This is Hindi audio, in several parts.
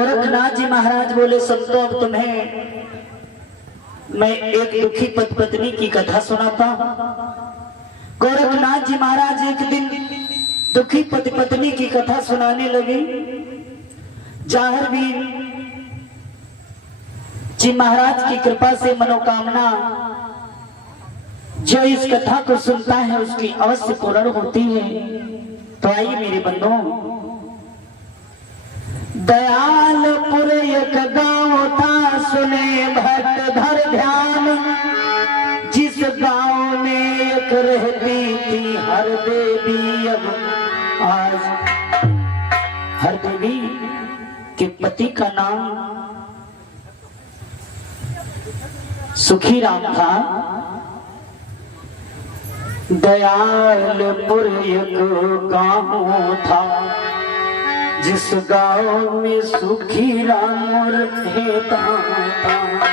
गोरखनाथ जी महाराज बोले संतो अब तुम्हें मैं एक दुखी पति पत्नी की कथा सुनाता हूं। गोरखनाथ जी महाराज एक दिन दुखी पति पत्नी की कथा सुनाने लगे। जाहरवीर जी महाराज की कृपा से मनोकामना जो इस कथा को सुनता है उसकी अवश्य पूर्ण होती है। तो आइए मेरे बंधुओं, दयालपुर एक गांव था, सुने भट्ट धर ध्यान, जिस गांव में एक रहती थी हर देवी। अब आज हर देवी के पति का नाम सुखीराम था। दयालपुर एक गांव था, जिस गांव में सुखीराम रहता था।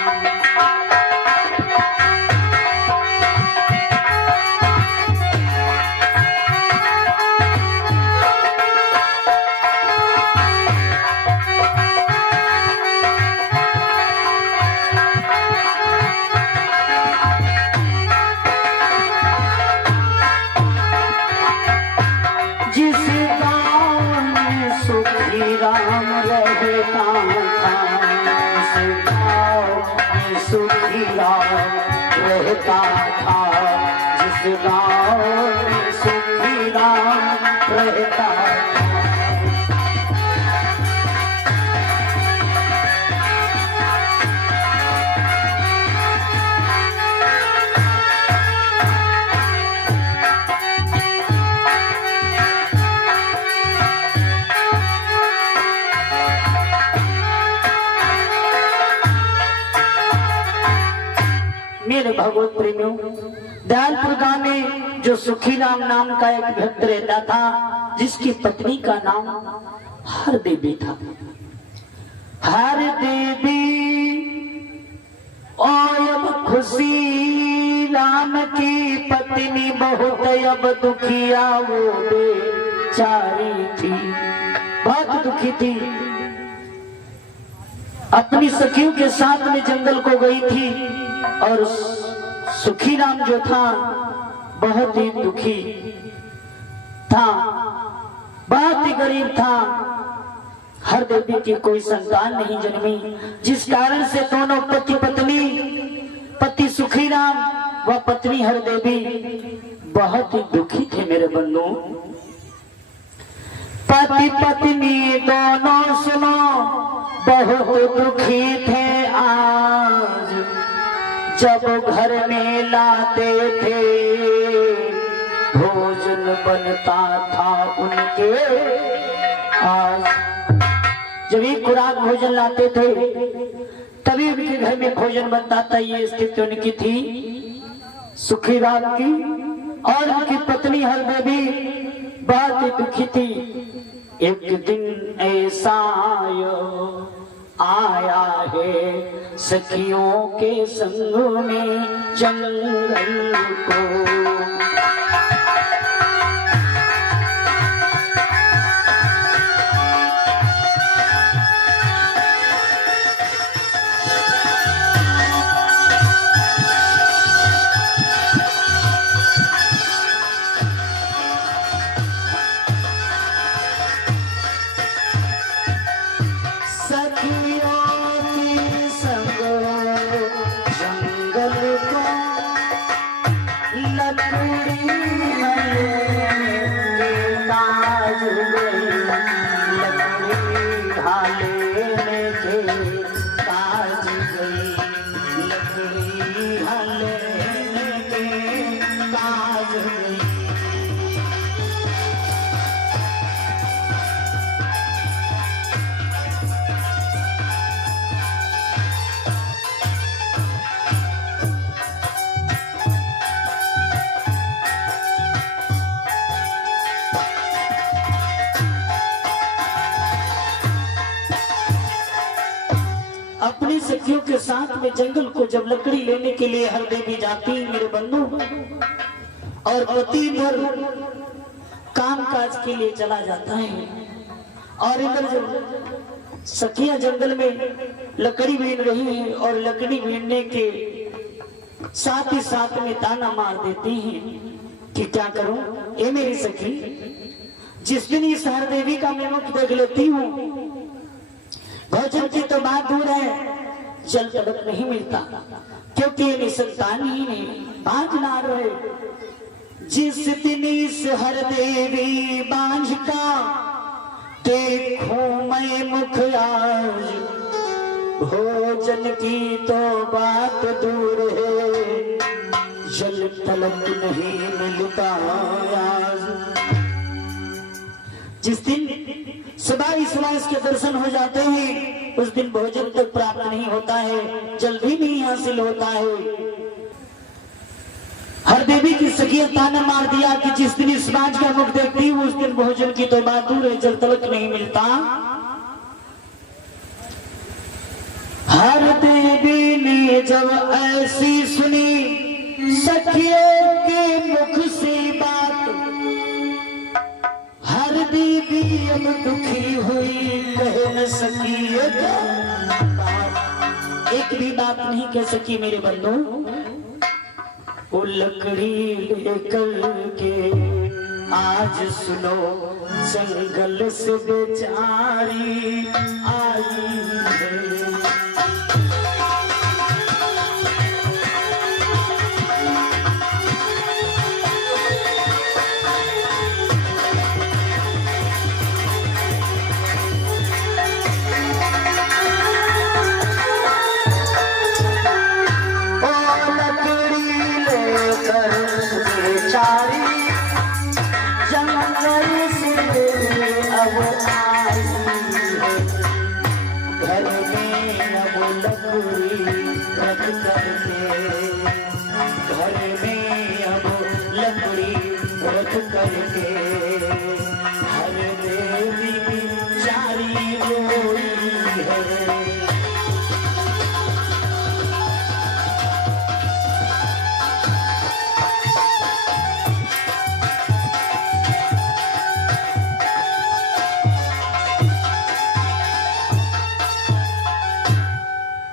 रहता था जिस गांव में सुखीराम रहता था। मेरे भगवत प्रेमियों, दयालपुर गांव में जो सुखीराम नाम का एक भक्त रहता था, जिसकी पत्नी का नाम हर देवी था। हर देवी और अब खुशी राम की पत्नी बहुत अब दुखिया वो बेचारी थी, बहुत दुखी थी। अपनी सखियों के साथ में जंगल को गई थी और सुखीराम जो था बहुत ही दुखी था, बहुत ही गरीब था। हर देवी की कोई संतान नहीं जन्मी, जिस कारण से दोनों पति पत्नी, पति सुखीराम व पत्नी हर देवी बहुत ही दुखी थे। मेरे बंधु, पति पत्नी दोनों सुनो बहुत दुखी थे आज, जब घर में लाते थे भोजन बनता था उनके। आज जब एक खुराक भोजन लाते थे तभी उनके घर में भोजन बनता था। ये स्थिति उनकी थी सुखीराम की, और उनकी पत्नी हर देवी बहुत ही दुखी थी। एक दिन ऐसा आया है सखियों के संग में जंगल को। अपनी सखियों के साथ में जंगल को जब लकड़ी लेने के लिए हर देवी जाती है मेरे बंधु, और पति भर काम काज के लिए चला जाता है, और इधर जब सखियां जंगल में लकड़ी बीन रही हैं और लकड़ी बीनने के साथ ही साथ में ताना मार देती हैं कि क्या करूं ए मेरी सखी, जिस दिन इस हर देवी का मैं मुख देख लेती हूँ, भोजन की तो बात दूर है, जल तड़प नहीं मिलता, क्योंकि ये निसंतान ही नहीं बांझ ना रहे। जिस दिन इस हर देवी बांझ का देखूं मैं मुख आज, भोजन की तो बात दूर है, जल तलक नहीं मिलता आज। जिस दिन सुबह इस के दर्शन हो जाते हैं, उस दिन भोजन तक प्राप्त नहीं होता है, जल भी नहीं हासिल होता है। हर देवी की सखियत ताना मार दिया कि जिस दिन इस बांझ का मुख देखती हूँ, उस दिन भोजन की तो बात दूर है, जल तलक नहीं मिलता। हर देवी ने जब ऐसी सुनी सखियों के मुख से बात, हर देवी अब दुखी हुई, कह न सकी एक भी बात नहीं कह सकी मेरे बंधु। वो लकड़ी लेकर के आज सुनो जंगल से बेचारी आई है।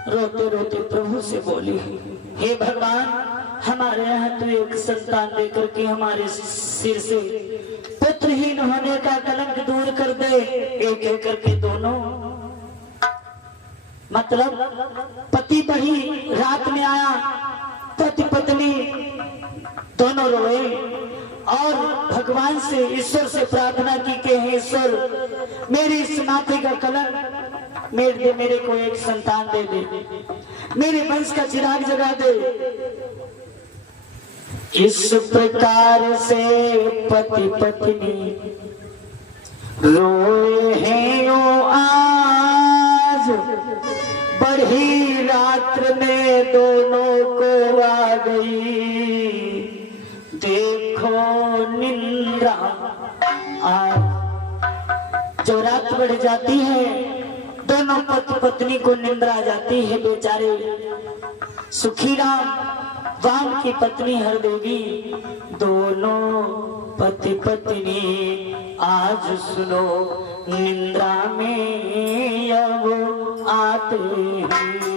रोते रोते प्रभु से बोली, हे भगवान, हमारे यहाँ तो एक संतान देकर के हमारे सिर से पुत्रहीन होने का कलंक दूर कर दे। एक एक करके दोनों, मतलब पति पढ़ी रात में आया, पति पत्नी दोनों रोए और भगवान से, ईश्वर से प्रार्थना की कि हे ईश्वर, मेरी इस माथे का कलंक मेरे को एक संतान दे दे, मेरे वंश का चिराग जगा दे। इस प्रकार से पति पत्नी रोए हैं ओ आज, बढ़ी रात्र में दोनों को आ गई, देखो निंद्रा। आज जो रात बढ़ जाती है, दोनों पति पत्नी को निंद्रा आ जाती है। बेचारे सुखी राम, वाम की पत्नी हर देवी, दोनों पति पत्नी आज सुनो निंद्रा में अब आते हैं।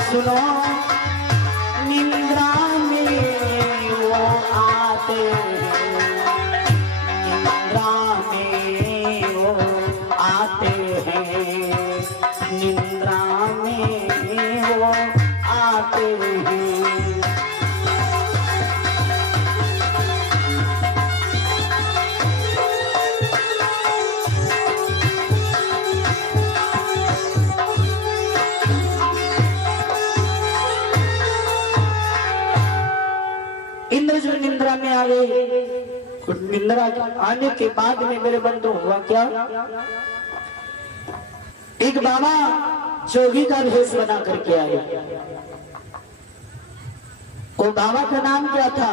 सुनो निंद्रा में वो आते हैं, निंद्रा में वो आते हैं, निंद्रा में वो आते हैं। इंद्र जो निंद्रा में आ गए, निंद्रा आने के बाद में मेरे बंधु हुआ क्या, एक बाबा जोगी का भेष बना करके आए। वो बाबा का नाम क्या था,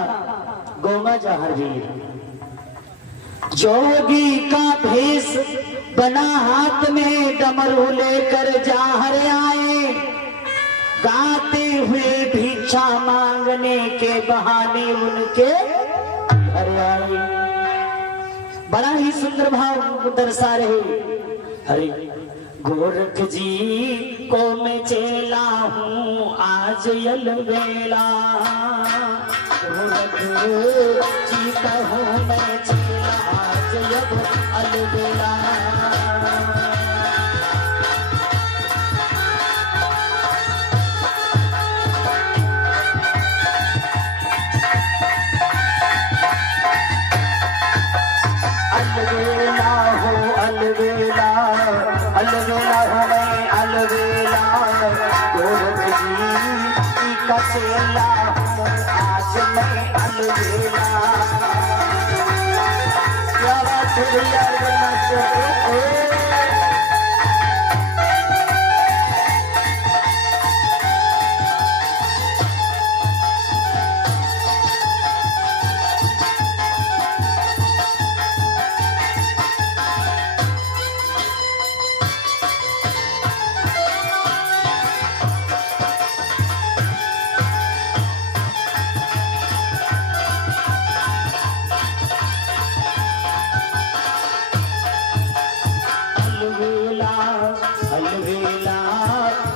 गोमा जहाजीर। जोगी का भेष बना हाथ में डमरू लेकर जाहर आए, गाते हुए भिक्षा मांगने के बहाने उनके घर आए। बड़ा ही सुंदर भाव दर्शा रहे। हरे गोरख जी को मैं चेला हूँ आज अलबेला, गोरख जी का हूँ मैं चेला आज अलबेला। अलबेला हो अलबेला, अलबेला हो मैं अलबेला, गोरख जी का चेला हूँ आज मैं अलबेला। क्या बात है भैया,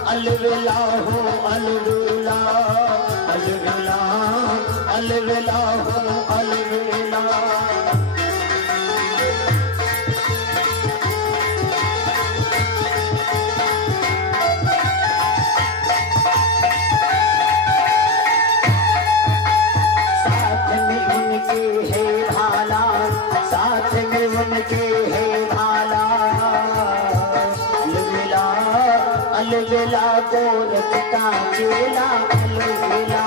अलबेला हो अलबेला, अलबेला अलबेला हो अलबेला। साथ में उनके है भाला, साथ में उनके है भाला, अलबेला गोरख का चेला, अलबेला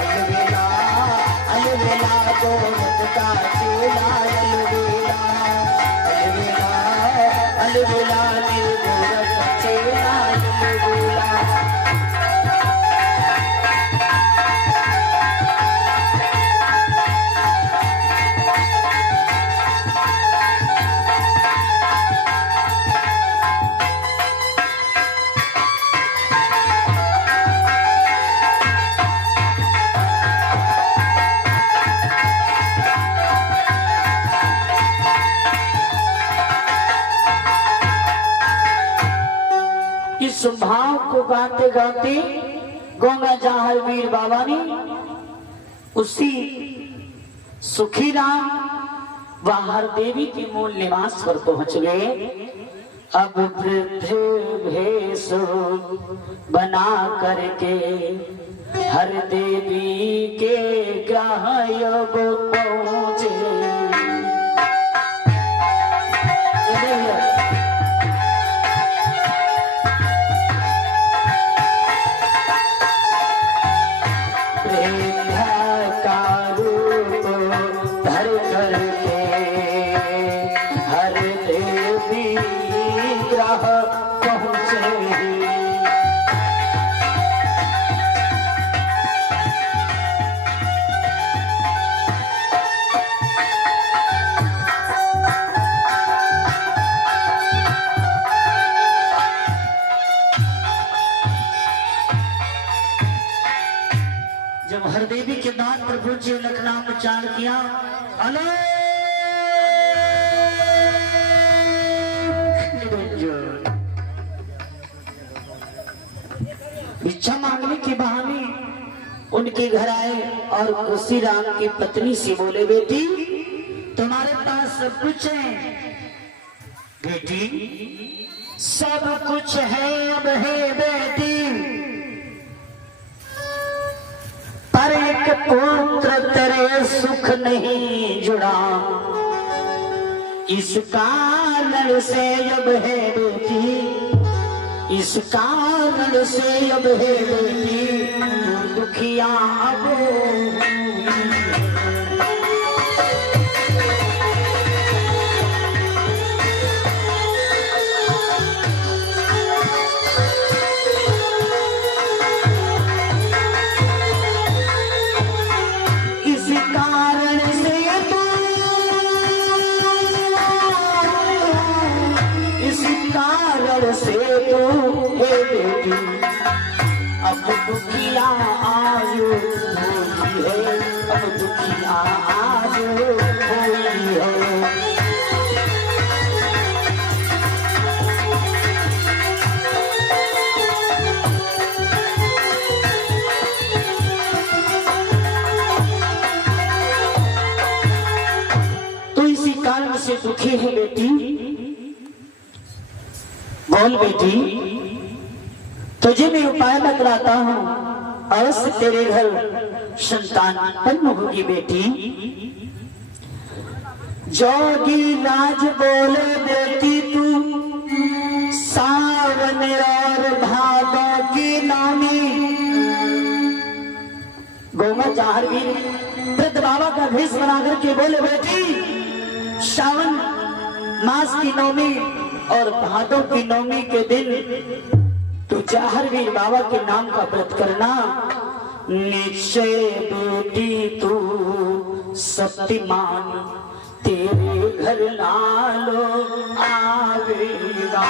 अलबेला, अलबेला गोरख का चेला, अलबेला अलबेला, अलबेला गोरख चेला, अलबेला। इस भाव को गाते गाते गोंगा जाहर वीर बाबा ने उसी सुखी राम व हर देवी के मूल निवास पर पहुंच गए। अब वृद्ध भेष बना करके हर देवी के ग्रह पहुंचे। जब हर देवी के दांत पर पूछे लखनाम उच्चारण किया, भिक्षा मांगने के बहाने उनके घर आए और उसी राम की पत्नी से बोले, बेटी तुम्हारे पास सब कुछ है। बेटी सब कुछ है अब है बेटी, पर एक पुत्र तेरे सुख नहीं जुड़ा, इस कारण से अब है बेटी, इस कारण से अब है बेटी दुखिया अब। इस कारण से तू हे बेटी, अब दुखिया आज हुई है, अब दुखिया आज हुई है। तो इसी कारण से दुखी है बेटी। बोल बेटी, तुझे मैं उपाय बतलाता हूँ, अवश्य तेरे घर संतान उत्पन्न होगी बेटी। जोगी राज बोले बेटी तू, सावन और भादों की नामी। गोमा जाहरवीर वृद्ध बाबा का भेष बनाकर के बोले बेटी, सावन मास की नौमी और भादों की नौमी के दिन तू जाहरवीर बाबा के नाम का व्रत करना। निश्चय बेटी तू शक्तिमान, तेरे घर लालो आवेगा।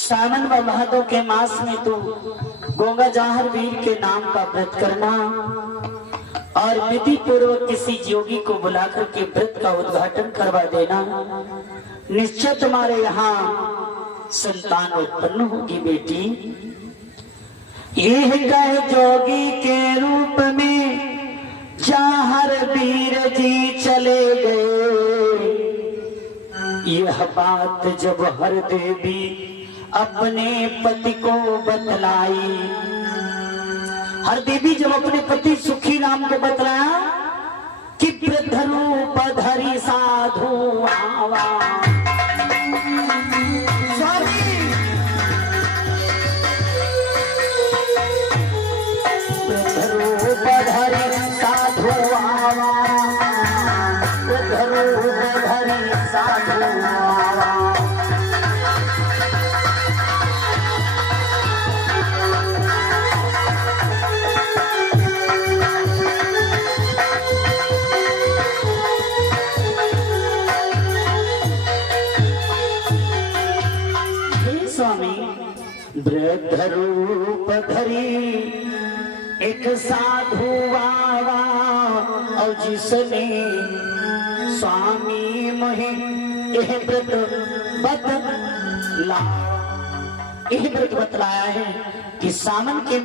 सावन व भादों के मास में तू गोंगा जाहरवीर के नाम का व्रत करना और विधि पूर्वक किसी योगी को बुलाकर के व्रत का उद्घाटन करवा देना। निश्चय तुम्हारे यहाँ संतान उत्पन्न होगी बेटी। यह कह जोगी के रूप में जाहरवीर जी चले गए। यह बात जब हर देवी अपने पति को बतलाई, हर देवी जब अपने पति सुखी राम को बतलाया कि वृद्ध रूप धरी साधु आवा। वृद्ध रूप धरी साधु आवा, वृद्ध रूप धरी साधु आवा। वृद्ध रूप धरी एक साधु आवा, और जिसने स्वामी मोहे यह व्रत बतलाया है कि सावन के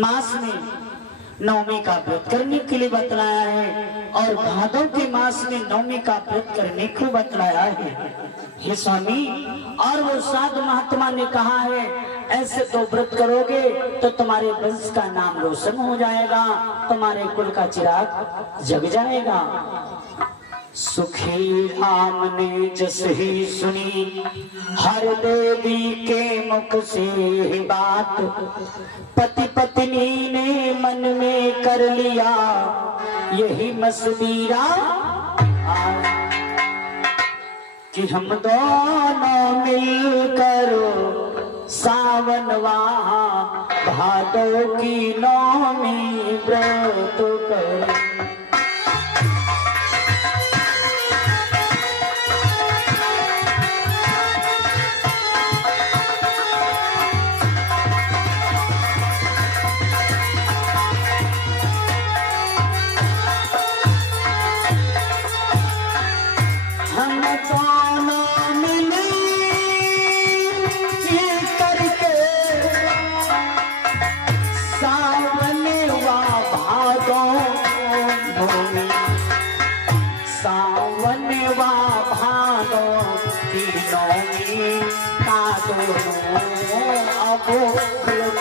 मास में नवमी का व्रत करने के लिए बतलाया है और भादों के मास में नवमी का व्रत करने को बतलाया है। हे स्वामी, और वो साधु महात्मा ने कहा है ऐसे तो व्रत करोगे तो तुम्हारे वंश का नाम रोशन हो जाएगा, तुम्हारे कुल का चिराग जग जाएगा। सुखी राम ने जस ही सुनी हर देवी के मुख से बात, पति पत्नी ने मन में कर लिया यही मसबीरा कि हम दोनों मिलकर सावनवा भादों की नौमी व्रत कर। हम दोनों मिले को गलत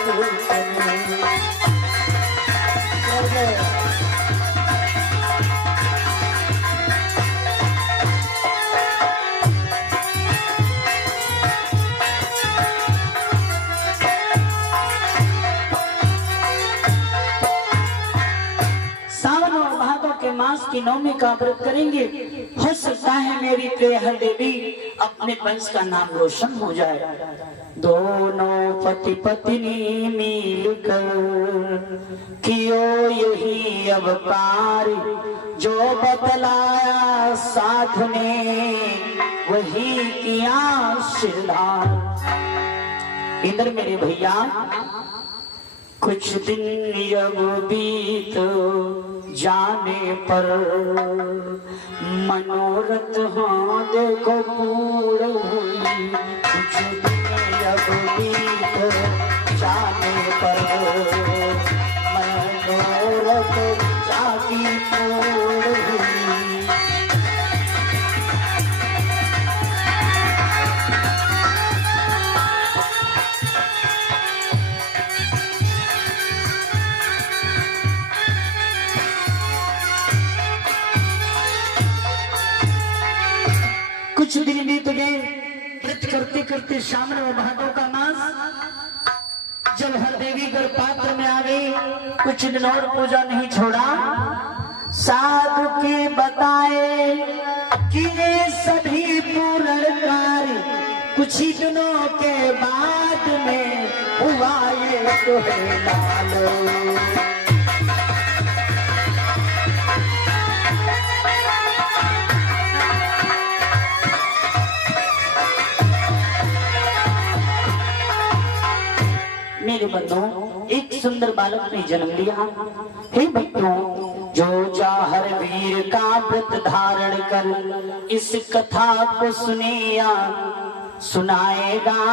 मास की नवमी का व्रत करेंगे। हो सकता है मेरी प्रिय हर देवी अपने वंश का नाम रोशन हो जाए। दोनों पति पत्नी मिलकर कियो यही अवतार, जो बतलाया साधु ने वही किया सिरदार। इधर मेरे भैया कुछ दिन जब बीत जाने पर मनोरथ हाँ देखो पूर्ण हुई। कुछ दिन जब बीत जाने पर मनोरथ जागी पूर्ण हुई। कुछ दिन बीत गए, व्रत करते करते श्रावण व भादों का मास जब हर देवी गर्भपात्र में आ गई, कुछ दिन और पूजा नहीं छोड़ा। साधु के बताए कि ये सभी पूर्ण कार्य कुछ ही दिनों के बाद में हुआ ये तो है लाल। मेरे बंधुओं, एक सुंदर बालक ने जन्म लिया। हे बच्चों, जो चाहर वीर का व्रत धारण कर इस कथा को सुनिया सुनाएगा,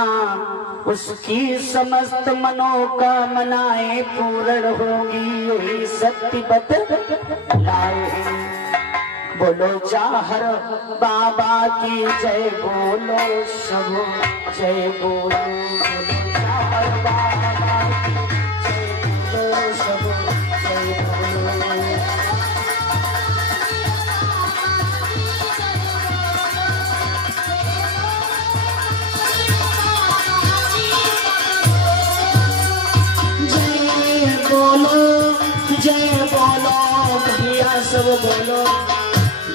उसकी समस्त मनोकामनाएं पूर्ण होगी। यही सत्य बतलाए। बोलो चाहर बाबा की जय, बोलो सब जय बोलो। चाहर बाबा की जय, बोलो सब जय बोलो। जय बोलो भैया सब बोलो,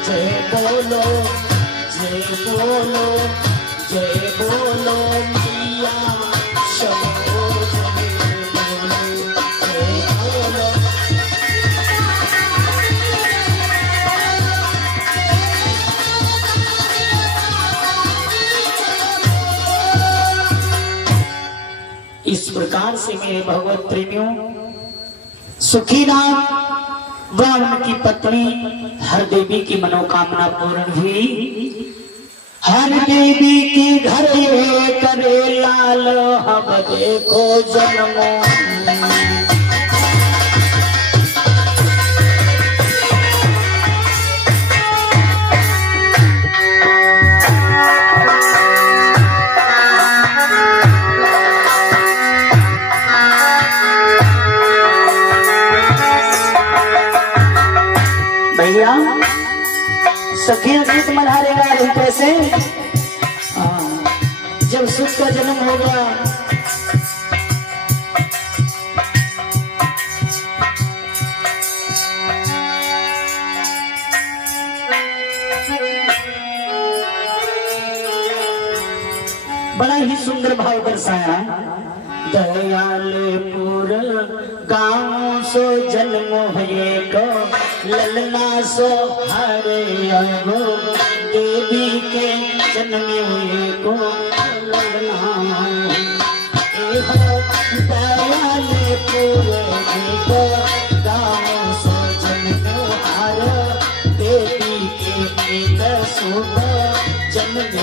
जय बोलो जय बोलो जय बोलो भैया सब बोलो, जय बोलो। इस प्रकार से मेरे भगवत प्रेमियों, सुखीनाम व उनकी पत्नी हर देवी की मनोकामना पूर्ण हुई। हर देवी की घर ये करे लाल, हम देखो जन्मो। सखियां गीत मल्हारेगा रही कैसे? जब सुख का जन्म होगा बड़ा ही सुंदर भाव दर्शाया। दयालपुर गाँव सो जन्म हुए को ललना सो हरे अगो, देवी के जन्म हुए को ललना। दयालपुर गाँव सो जन्म हार, देवी के एक शुभ जन्म।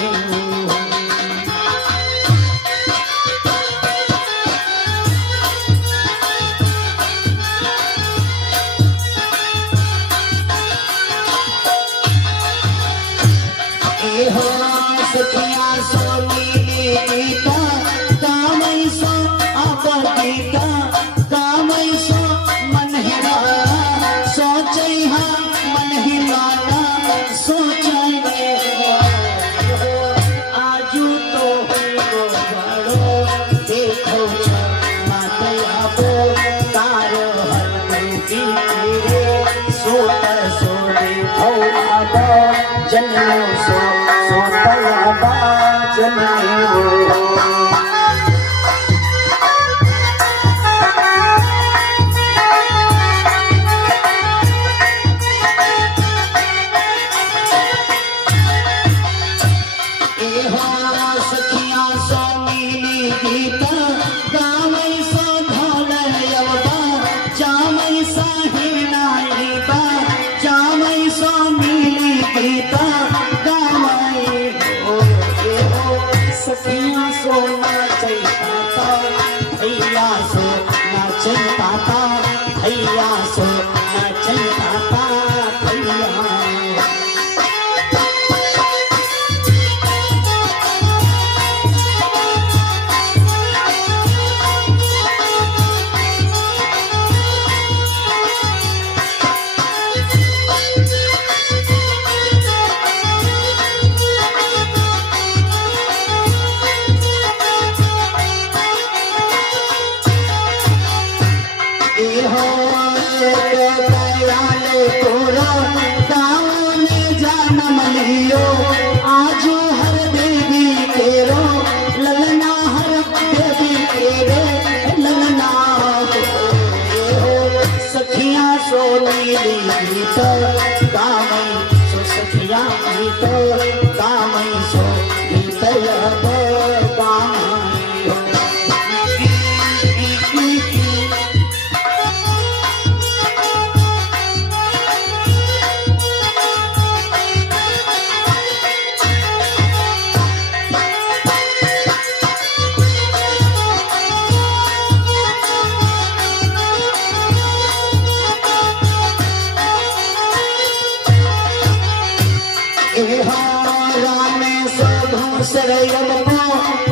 सखिया सो नीली गीता, कामई सो सो सोतला बाजने हो।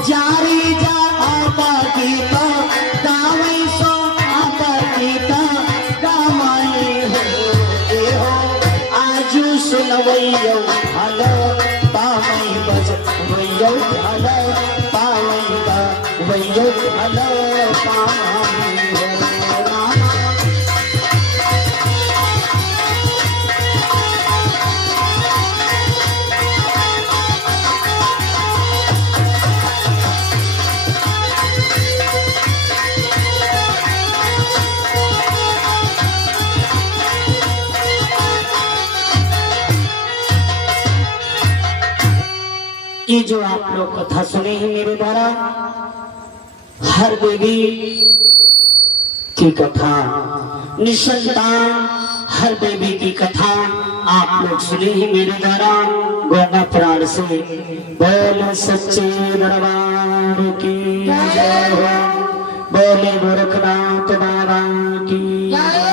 जारी जा आपा गीता गावई सो आपा गीता गावई हो आजू सुनवैयो हलो पावई बज वैयो हलो पावई बा वैयो हलो पावई ये जो आप लोग कथा सुने हैं मेरे द्वारा हर देवी की कथा निसंतान हर देवी की कथा आप लोग सुने हैं मेरे द्वारा गंगा पुराण से। बोल सच्चे दरबार की जय हो, बोले गोरखनाथ बाबा की जय।